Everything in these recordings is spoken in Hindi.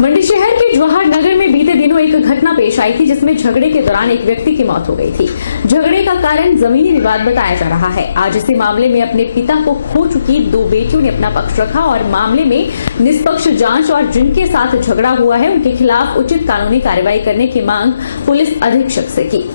मंडी शहर के जवाहर नगर में बीते दिनों एक घटना पेश आई थी जिसमें झगड़े के दौरान एक व्यक्ति की मौत हो गई थी। झगड़े का कारण जमीनी विवाद बताया जा रहा है। आज इसी मामले में अपने पिता को खो चुकी दो बेटियों ने अपना पक्ष रखा और मामले में निष्पक्ष जांच और जिनके साथ झगड़ा हुआ है उनके खिलाफ उचित कानूनी कार्रवाई करने की मांग पुलिस अधीक्षक से की।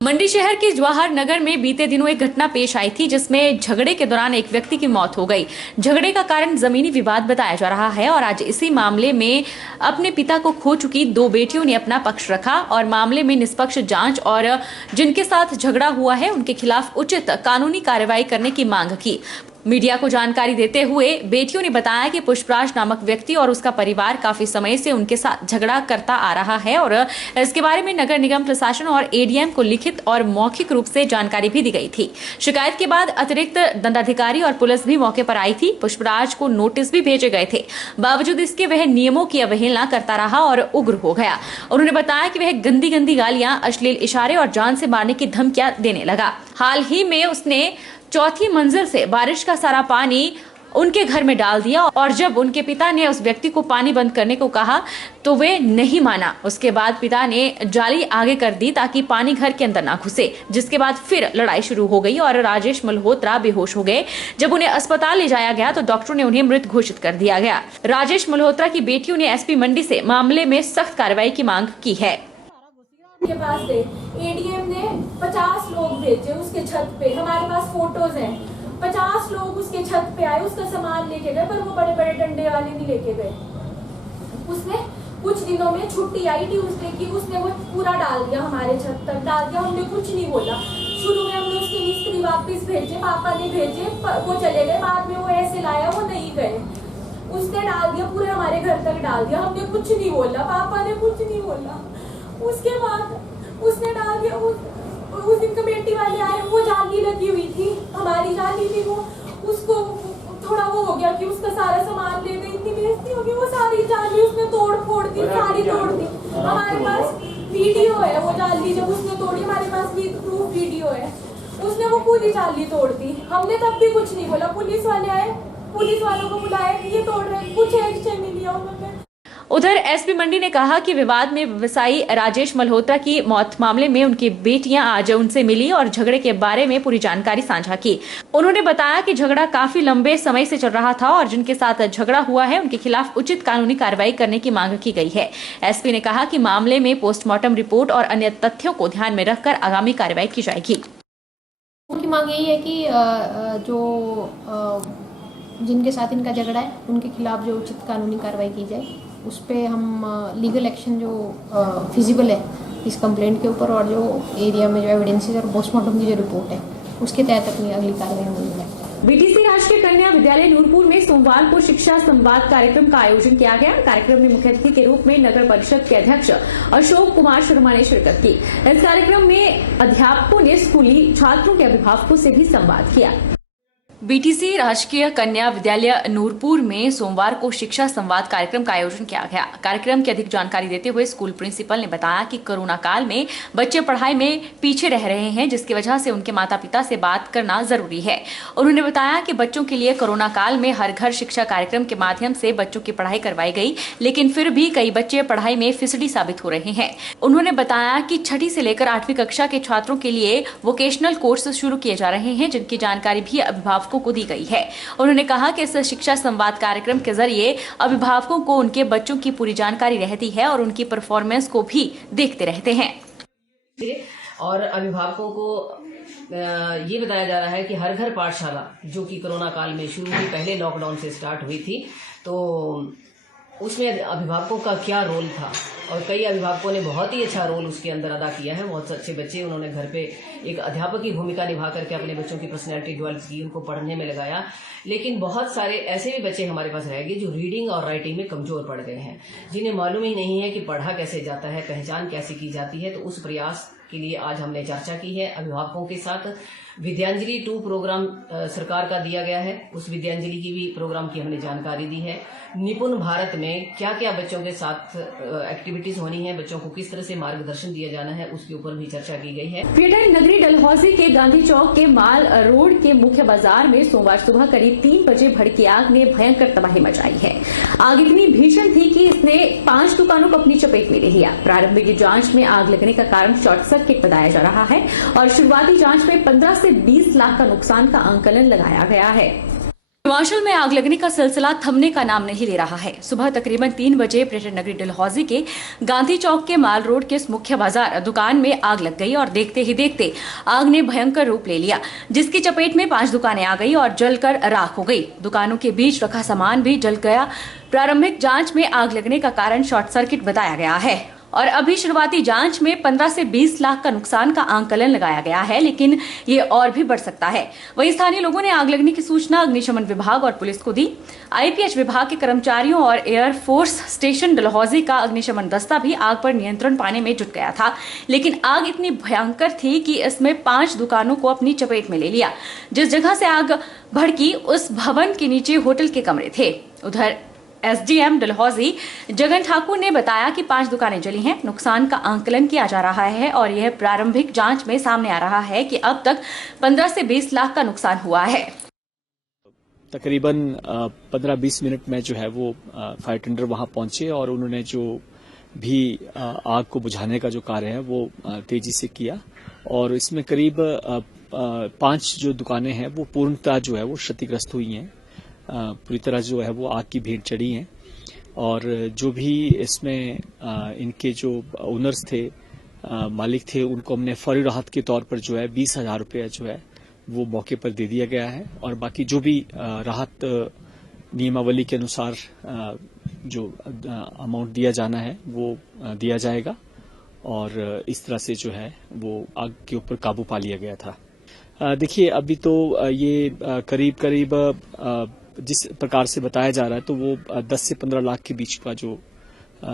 मंडी शहर के जवाहर नगर में बीते दिनों एक घटना पेश आई थी जिसमें झगड़े के दौरान एक व्यक्ति की मौत हो गई। झगड़े का कारण जमीनी विवाद बताया जा रहा है और आज इसी मामले में अपने पिता को खो चुकी दो बेटियों ने अपना पक्ष रखा और मामले में निष्पक्ष जांच और जिनके साथ झगड़ा हुआ है उनके खिलाफ उचित कानूनी कार्रवाई करने की मांग की। मीडिया को जानकारी देते हुए बेटियों ने बताया कि पुष्पराज नामक व्यक्ति और उसका परिवार काफी समय से उनके साथ झगड़ा करता आ रहा है और इसके बारे में नगर निगम प्रशासन और एडीएम को लिखित और मौखिक रूप से जानकारी भी दी गई थी। शिकायत के बाद अतिरिक्त दंडाधिकारी और पुलिस भी मौके पर आई थी। पुष्पराज को नोटिस भी भेजे गए थे, बावजूद इसके वह नियमों की अवहेलना करता रहा और उग्र हो गया। उन्होंने बताया कि वह गंदी गंदी गालियां, अश्लील इशारे और जान से मारने की धमकियां देने लगा। हाल ही में उसने चौथी मंजिल से बारिश का सारा पानी उनके घर में डाल दिया और जब उनके पिता ने उस व्यक्ति को पानी बंद करने को कहा तो वे नहीं माना। उसके बाद पिता ने जाली आगे कर दी ताकि पानी घर के अंदर ना घुसे, जिसके बाद फिर लड़ाई शुरू हो गई और राजेश मल्होत्रा बेहोश हो गए। जब उन्हें अस्पताल ले जाया गया तो डॉक्टरों ने उन्हें मृत घोषित कर दिया गया। राजेश मल्होत्रा की बेटियों ने एसपी मंडी से मामले में सख्त कार्रवाई की मांग की है। के पास गए, एडीएम ने 50 लोग भेजे उसके छत पे, हमारे पास फोटोज हैं। 50 लोग उसके छत पे आए, उसका सामान लेके गए, पर वो बड़े बड़े डंडे वाले नहीं लेके गए। उसने कुछ दिनों में छुट्टी आई ट्यूसडे की, उसने वो पूरा डाल दिया, हमारे छत तक डाल दिया। हमने कुछ नहीं बोला। शुरू में हमने उसके मिस्त्री वापस भेजे, पापा ने भेजे, वो चले गए। बाद में वो ऐसे लाया, वो नहीं गए। उसने डाल दिया, पूरे हमारे घर तक डाल दिया। हमने कुछ नहीं बोला, पापा ने कुछ नहीं बोला। उसके बाद उसने डाल दिया। उस दिन कमेटी वाले आए, वो जाली लगी हुई थी, हमारी जाली थी। वो उसको थोड़ा वो हो गया कि उसका सारा सामान ले गए, इतनी बेइज्जती हो गई। वो सारी जाली उसने तोड़ फोड़ दी, सारी तोड़ दी। हमारे पास वीडियो है, वो जाली जब उसने तोड़ी, हमारे पास भी प्रूफ वीडियो है। उसने वो पूरी जाली तोड़ दी। हमने तब भी कुछ नहीं बोला। पुलिस वाले आए, पुलिस वालों को बुलाया कि ये तोड़ रहे, कुछ एक्शन नहीं लिया उन्होंने। उधर एसपी मंडी ने कहा कि विवाद में व्यवसायी राजेश मल्होत्रा की मौत मामले में उनकी बेटियां आज उनसे मिली और झगड़े के बारे में पूरी जानकारी साझा की। उन्होंने बताया कि झगड़ा काफी लंबे समय से चल रहा था और जिनके साथ झगड़ा हुआ है उनके खिलाफ उचित कानूनी कार्रवाई करने की मांग की गई है। एसपी ने कहा कि मामले में पोस्टमार्टम रिपोर्ट और अन्य तथ्यों को ध्यान में रखकर आगामी कार्रवाई की जाएगी। उनकी मांग यही है कि जिनके साथ इनका झगड़ा है उनके खिलाफ जो उचित कानूनी कार्रवाई की जाए, उस पर हम लीगल एक्शन जो फिजिबल है इस कंप्लेंट के ऊपर और जो एरिया में जो एविडेंसेस और पोस्टमार्टम की जो रिपोर्ट है उसके तहत अपनी अगली कार्रवाई होगी। बीटीसी राजकीय कन्या विद्यालय नूरपुर में सोमवार को शिक्षा संवाद कार्यक्रम का आयोजन किया गया। कार्यक्रम में मुख्य अतिथि के रूप में नगर परिषद के अध्यक्ष अशोक कुमार शर्मा ने शिरकत की। इस कार्यक्रम में अध्यापकों ने स्कूली छात्रों के अभिभावकों से भी संवाद किया। बीटीसी राजकीय कन्या विद्यालय नूरपुर में सोमवार को शिक्षा संवाद कार्यक्रम का आयोजन किया गया। कार्यक्रम की अधिक जानकारी देते हुए स्कूल प्रिंसिपल ने बताया कि कोरोना काल में बच्चे पढ़ाई में पीछे रह रहे हैं, जिसकी वजह से उनके माता पिता से बात करना जरूरी है। उन्होंने बताया कि बच्चों के लिए कोरोना काल में हर घर शिक्षा कार्यक्रम के माध्यम से बच्चों की पढ़ाई करवाई गई, लेकिन फिर भी कई बच्चे पढ़ाई में फिसडी साबित हो रहे हैं। उन्होंने बताया कि 6ठी से लेकर 8वीं कक्षा के छात्रों के लिए वोकेशनल कोर्स शुरू किए जा रहे हैं, जिनकी जानकारी भी अभिभावकों को दी गई है। उन्होंने कहा कि इस शिक्षा संवाद कार्यक्रम के जरिए अभिभावकों को उनके बच्चों की पूरी जानकारी रहती है और उनकी परफॉर्मेंस को भी देखते रहते हैं। और अभिभावकों को ये बताया जा रहा है कि हर घर पाठशाला जो कि कोरोना काल में शुरू हुई, पहले लॉकडाउन से स्टार्ट हुई थी, तो उसमें अभिभावकों का क्या रोल था और कई अभिभावकों ने बहुत ही अच्छा रोल उसके अंदर अदा किया है। बहुत अच्छे बच्चे उन्होंने घर पे एक अध्यापक की भूमिका निभा करके अपने बच्चों की पर्सनैलिटी डेवलप की, उनको पढ़ने में लगाया। लेकिन बहुत सारे ऐसे भी बच्चे हमारे पास रह गए जो रीडिंग और राइटिंग में कमजोर पड़ गए हैं, जिन्हें मालूम ही नहीं है कि पढ़ा कैसे जाता है, पहचान कैसे की जाती है। तो उस प्रयास के लिए आज हमने चर्चा की है अभिभावकों के साथ। विद्यांजलि 2 प्रोग्राम सरकार का दिया गया है, उस विद्यांजलि की भी प्रोग्राम की हमने जानकारी दी है। निपुण भारत में क्या क्या बच्चों के साथ एक्टिविटीज होनी है, बच्चों को किस तरह से मार्गदर्शन दिया जाना है, उसके ऊपर भी चर्चा की गई है। पर्यटन नगरी डलहौजी के गांधी चौक के माल रोड के मुख्य बाजार में सोमवार सुबह करीब 3 बजे भड़की आग ने भयंकर तबाही मचाई है। आग इतनी भीषण थी कि इसने 5 दुकानों को अपनी चपेट में ले लिया। प्रारंभिक जांच में आग लगने का कारण शॉर्ट सर्किट बताया जा रहा है और शुरुआती जांच में 15 से 20 लाख का नुकसान का आंकलन लगाया गया है। हिमाचल में आग लगने का सिलसिला थमने का नाम नहीं ले रहा है। सुबह तकरीबन 3 बजे पर्यटन नगरी डलहौजी के गांधी चौक के माल रोड के मुख्य बाजार दुकान में आग लग गई और देखते ही देखते आग ने भयंकर रूप ले लिया, जिसकी चपेट में 5 दुकानें आ गई और जलकर राख हो गई। दुकानों के बीच रखा सामान भी जल गया। प्रारंभिक जांच में आग लगने का कारण शॉर्ट सर्किट बताया गया है और अभी शुरुआती जांच में 15 से 20 लाख का नुकसान का आंकलन लगाया गया है, लेकिन ये और भी बढ़ सकता है। वहीं स्थानीय लोगों ने आग लगने की सूचना अग्निशमन विभाग और पुलिस को दी। आईपीएच विभाग के कर्मचारियों और एयरफोर्स स्टेशन डलहौजी का अग्निशमन दस्ता भी आग पर नियंत्रण पाने में जुट गया था, लेकिन आग इतनी भयंकर थी कि इसमें 5 दुकानों को अपनी चपेट में ले लिया। जिस जगह से आग भड़की उस भवन के नीचे होटल के कमरे थे। उधर एसडीएम डलहौजी जगन ठाकुर ने बताया कि 5 दुकानें जली हैं। नुकसान का आंकलन किया जा रहा है और यह प्रारंभिक जांच में सामने आ रहा है कि अब तक 15 से 20 लाख का नुकसान हुआ है। तकरीबन 15-20 मिनट में जो है वो फायर टेंडर वहां पहुंचे और उन्होंने जो भी आग को बुझाने का जो कार्य है वो तेजी से किया और इसमें करीब 5 जो दुकानें हैं वो पूर्णतः जो है वो क्षतिग्रस्त हुई हैं। पूरी तरह जो है वो आग की भेंट चढ़ी हैं और जो भी इसमें इनके जो ओनर्स थे, मालिक थे, उनको हमने फौरी राहत के तौर पर जो है 20,000 रुपया जो है वो मौके पर दे दिया गया है और बाकी जो भी राहत नियमावली के अनुसार जो अमाउंट दिया जाना है वो दिया जाएगा और इस तरह से जो है वो आग के ऊपर काबू पा लिया गया था। देखिए अभी तो ये करीब जिस प्रकार से बताया जा रहा है तो वो 10 से 15 लाख के बीच का जो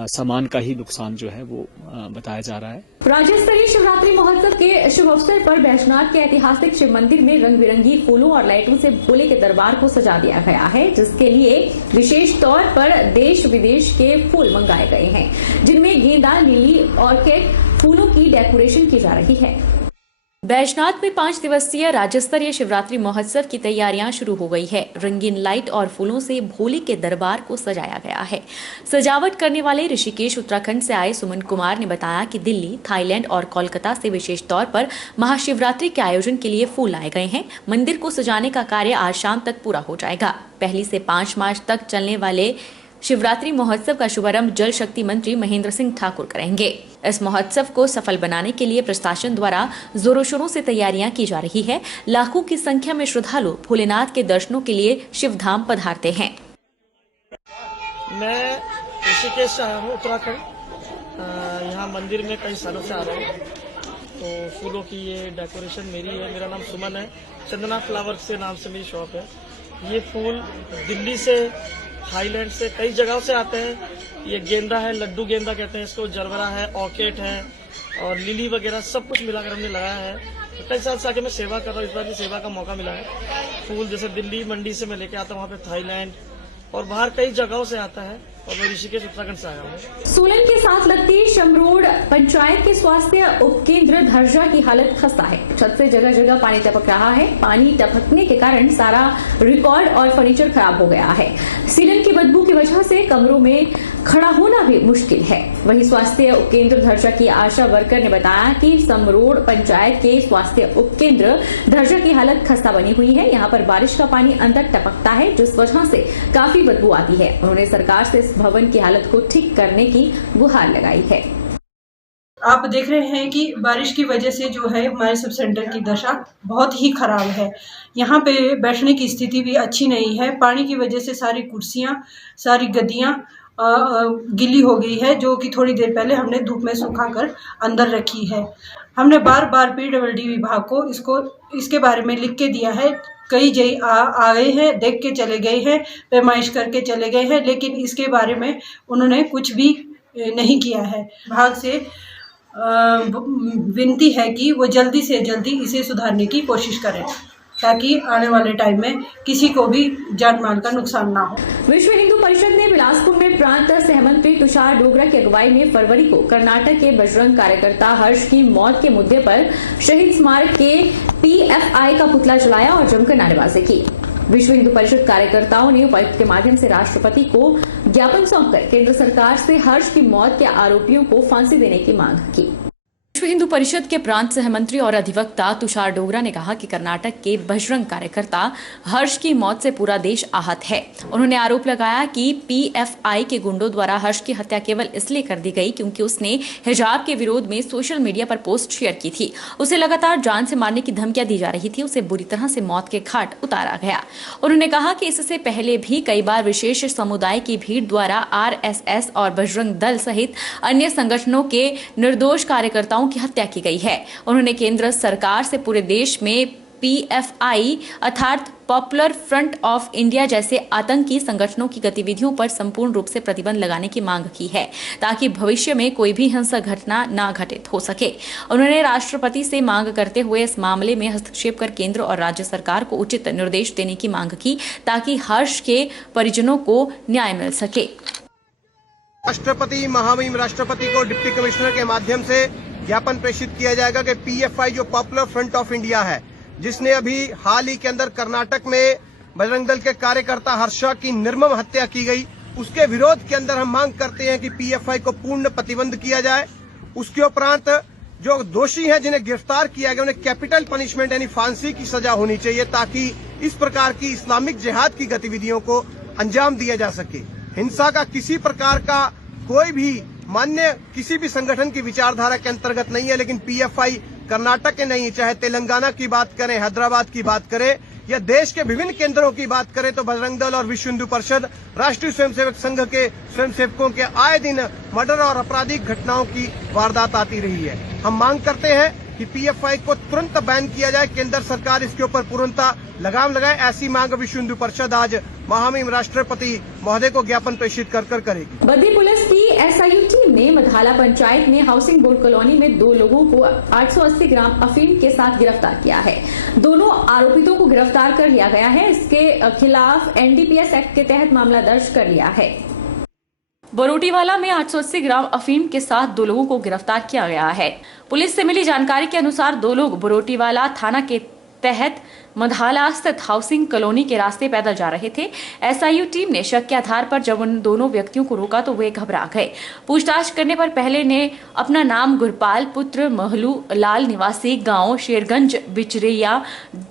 सामान का ही नुकसान जो है वो बताया जा रहा है। राज्य स्तरीय शिवरात्रि महोत्सव के शुभ अवसर पर बैजनाथ के ऐतिहासिक शिव मंदिर में रंग बिरंगी फूलों और लाइटों से भोले के दरबार को सजा दिया गया है, जिसके लिए विशेष तौर पर देश विदेश के फूल मंगाए गए हैं, जिनमें गेंदा, लिली, ऑर्किड फूलों की डेकोरेशन की जा रही है। बैजनाथ में 5 दिवसीय राज्य स्तरीय शिवरात्रि महोत्सव की तैयारियां शुरू हो गई है। रंगीन लाइट और फूलों से भोले के दरबार को सजाया गया है। सजावट करने वाले ऋषिकेश उत्तराखंड से आए सुमन कुमार ने बताया कि दिल्ली, थाईलैंड और कोलकाता से विशेष तौर पर महाशिवरात्रि के आयोजन के लिए फूल लाए गए हैं। मंदिर को सजाने का कार्य आज शाम तक पूरा हो जाएगा। 1 से 5 मार्च तक चलने वाले शिवरात्रि महोत्सव का शुभारंभ जल शक्ति मंत्री महेंद्र सिंह ठाकुर करेंगे। इस महोत्सव को सफल बनाने के लिए प्रशासन द्वारा जोरों शोरों से तैयारियां की जा रही है। लाखों की संख्या में श्रद्धालु भोलेनाथ के दर्शनों के लिए शिवधाम पधारते हैं। मैं ऋषिकेश से आया हूँ, उत्तराखंड। यहाँ मंदिर में कई सालों से आ रहा हूँ, तो फूलों की ये डेकोरेशन मेरी है। मेरा नाम सुमन है, चंदना फ्लावर्स के नाम से मेरी शॉप है। ये फूल दिल्ली से, थाईलैंड से, कई जगहों से आते हैं। ये गेंदा है, लड्डू गेंदा कहते हैं इसको, जरबरा है, ऑर्किड है और लिली वगैरह सब कुछ मिलाकर हमने लगाया है। तो कई साल से आके मैं सेवा कर रहा हूँ, इस बार भी सेवा का मौका मिला है। फूल जैसे दिल्ली मंडी से मैं लेके आता हूँ, वहाँ पे थाईलैंड और बाहर कई जगहों से आता है और मैं ऋषिकेश उत्तराखंड से आया हूँ। सोलन के साथ लगती शमरोड पंचायत के स्वास्थ्य उपकेंद्र धरजा की हालत खस्ता है। छत से जगह जगह पानी टपक रहा है। पानी टपकने के कारण सारा रिकॉर्ड और फर्नीचर खराब हो गया है। सीलन की बदबू की वजह से कमरों में खड़ा होना भी मुश्किल है। वहीं स्वास्थ्य उपकेंद्र धरजा की आशा वर्कर ने बताया कि समरोड पंचायत के स्वास्थ्य उपकेंद्र धरजा की हालत खस्ता बनी हुई है। यहाँ पर बारिश का पानी अंदर टपकता है, जिस वजह से काफी बदबू आती है। उन्होंने सरकार से इस भवन की हालत को ठीक करने की गुहार लगाई है। आप देख रहे हैं कि बारिश की वजह से जो है हमारे सब सेंटर की दशा बहुत ही खराब है। यहाँ पे बैठने की स्थिति भी अच्छी नहीं है। पानी की वजह से सारी कुर्सियाँ, सारी गद्दियाँ गिली हो गई है, जो कि थोड़ी देर पहले हमने धूप में सुखाकर अंदर रखी है। हमने बार बार PWD विभाग को इसके बारे में लिख के दिया है। कई जई आए हैं, देख के चले गए हैं, पैमाइश करके चले गए हैं, लेकिन इसके बारे में उन्होंने कुछ भी नहीं किया है। विभाग से विनती है कि वो जल्दी से जल्दी इसे सुधारने की कोशिश करें ताकि आने वाले टाइम में किसी को भी जान माल का नुकसान ना हो। विश्व हिंदू परिषद ने बिलासपुर में प्रांत सहमंत्री तुषार डोगरा की अगुवाई में फरवरी को कर्नाटक के बजरंग कार्यकर्ता हर्ष की मौत के मुद्दे पर शहीद स्मारक के PFI का पुतला जलाया और जमकर नारेबाजी की। विश्व हिंदू परिषद कार्यकर्ताओं ने उपायुक्त के माध्यम से राष्ट्रपति को ज्ञापन सौंपकर केंद्र सरकार से हर्ष की मौत के आरोपियों को फांसी देने की मांग की। विश्व हिंदू परिषद के प्रांत सहमंत्री और अधिवक्ता तुषार डोगरा ने कहा कि कर्नाटक के बजरंग कार्यकर्ता हर्ष की मौत से पूरा देश आहत है। उन्होंने आरोप लगाया कि PFI के गुंडों द्वारा हर्ष की हत्या केवल इसलिए कर दी गई क्योंकि उसने हिजाब के विरोध में सोशल मीडिया पर पोस्ट शेयर की थी। उसे लगातार जान से मारने की धमकियां दी जा रही थी। उसे बुरी तरह से मौत के घाट उतारा गया। उन्होंने कहा कि इससे पहले भी कई बार विशेष समुदाय की भीड़ द्वारा RSS और बजरंग दल सहित अन्य संगठनों के निर्दोष कार्यकर्ताओं की हत्या की गई है। उन्होंने केंद्र सरकार से पूरे देश में PFI अर्थात पॉपुलर फ्रंट ऑफ इंडिया जैसे आतंकी संगठनों की गतिविधियों पर संपूर्ण रूप से प्रतिबंध लगाने की मांग की है ताकि भविष्य में कोई भी हिंसक घटना न घटित हो सके। उन्होंने राष्ट्रपति से मांग करते हुए इस मामले में हस्तक्षेप कर केंद्र और राज्य सरकार को उचित निर्देश देने की मांग की ताकि हर्ष के परिजनों को न्याय मिल सके। राष्ट्रपति महामहिम राष्ट्रपति को डिप्टी कमिश्नर के माध्यम से ज्ञापन प्रेषित किया जाएगा कि PFI जो पॉपुलर फ्रंट ऑफ इंडिया है, जिसने अभी हाल ही के अंदर कर्नाटक में बजरंग दल के कार्यकर्ता हर्ष की निर्मम हत्या की गई, उसके विरोध के अंदर हम मांग करते हैं कि PFI को पूर्ण प्रतिबंध किया जाए। उसके उपरांत जो दोषी हैं जिन्हें गिरफ्तार किया गया उन्हें कैपिटल पनिशमेंट यानी फांसी की सजा होनी चाहिए ताकि इस प्रकार की इस्लामिक जिहाद की गतिविधियों को अंजाम दिया जा सके। हिंसा का किसी प्रकार का कोई भी मान्य किसी भी संगठन की विचारधारा के अंतर्गत नहीं है, लेकिन PFI कर्नाटक के नहीं, चाहे तेलंगाना की बात करें, हैदराबाद की बात करें या देश के विभिन्न केंद्रों की बात करें तो बजरंग दल और विश्व हिंदू परिषद राष्ट्रीय स्वयंसेवक संघ के स्वयंसेवकों के आए दिन मर्डर और आपराधिक घटनाओं की वारदात आती रही है। हम मांग करते हैं कि PFI को तुरंत बैन किया जाए, केंद्र सरकार इसके ऊपर पूर्णतः लगाम लगाए। ऐसी मांग विश्व हिंदू परिषद आज महामहिम राष्ट्रपति महोदय को ज्ञापन प्रेषित कर करेगी। बद्दी पुलिस की SIU टीम ने मधाला पंचायत में हाउसिंग बोर्ड कॉलोनी में 2 लोगों को 880 ग्राम अफीम के साथ गिरफ्तार किया है। दोनों आरोपितों को गिरफ्तार कर लिया गया है। इसके खिलाफ NDPS एक्ट के तहत मामला दर्ज कर लिया है। बरोटीवाला में 880 ग्राम अफीम के साथ 2 लोगों को गिरफ्तार किया गया है। पुलिस से मिली जानकारी के अनुसार 2 लोग बरोटीवाला थाना के तहत मधाला स्थित हाउसिंग कॉलोनी के रास्ते पैदल जा रहे थे। SIU टीम ने शक के आधार पर जब उन दोनों व्यक्तियों को रोका तो वे घबरा गए। पूछताछ करने पर पहले ने अपना नाम गुरपाल पुत्र महलू लाल निवासी गांव शेरगंज बिचरैया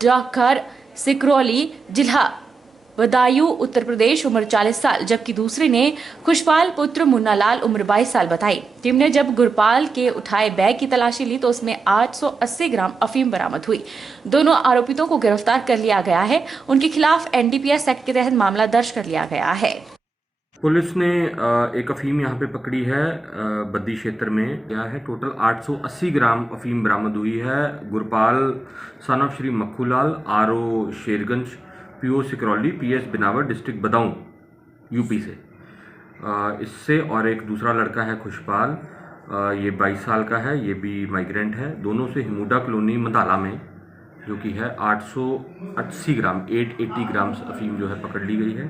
डाकघर सिकरौली जिला बदायूं उत्तर प्रदेश उम्र 40 साल जबकि दूसरे ने खुशपाल पुत्र मुन्नालाल उम्र 22 साल बताई। टीम ने जब गुरपाल के उठाए बैग की तलाशी ली तो उसमें 880 ग्राम अफीम बरामद हुई। दोनों आरोपितों को गिरफ्तार कर लिया गया है। उनके खिलाफ NDPS एक्ट के तहत मामला दर्ज कर लिया गया है। पुलिस ने एक अफीम यहाँ पे पकड़ी है, बद्दी क्षेत्र में क्या है। टोटल 880 ग्राम अफीम बरामद हुई है। Gurpal son of Shri Makkhulal RO Sherganj PO Sikrauli PS Binawar district Badaun UP से। इससे और एक दूसरा लड़का है खुशपाल, ये 22 साल का है, ये भी माइग्रेंट है। दोनों से हिमुडा कॉलोनी मधाला में जो कि है 880 ग्राम 880 ग्राम अफीम जो है पकड़ ली गई है।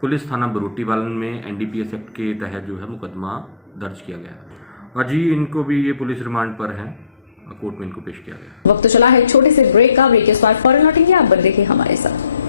पुलिस थाना बरोटीवाला में NDPS एक्ट के तहत जो है मुकदमा दर्ज किया गया है और जी इनको भी ये पुलिस रिमांड पर है, कोर्ट में इनको पेश किया गया। वक्त चला है छोटे से ब्रेक का। ब्रेक के बाद फौरन लौटेंगे, आप बने रहिए हमारे साथ।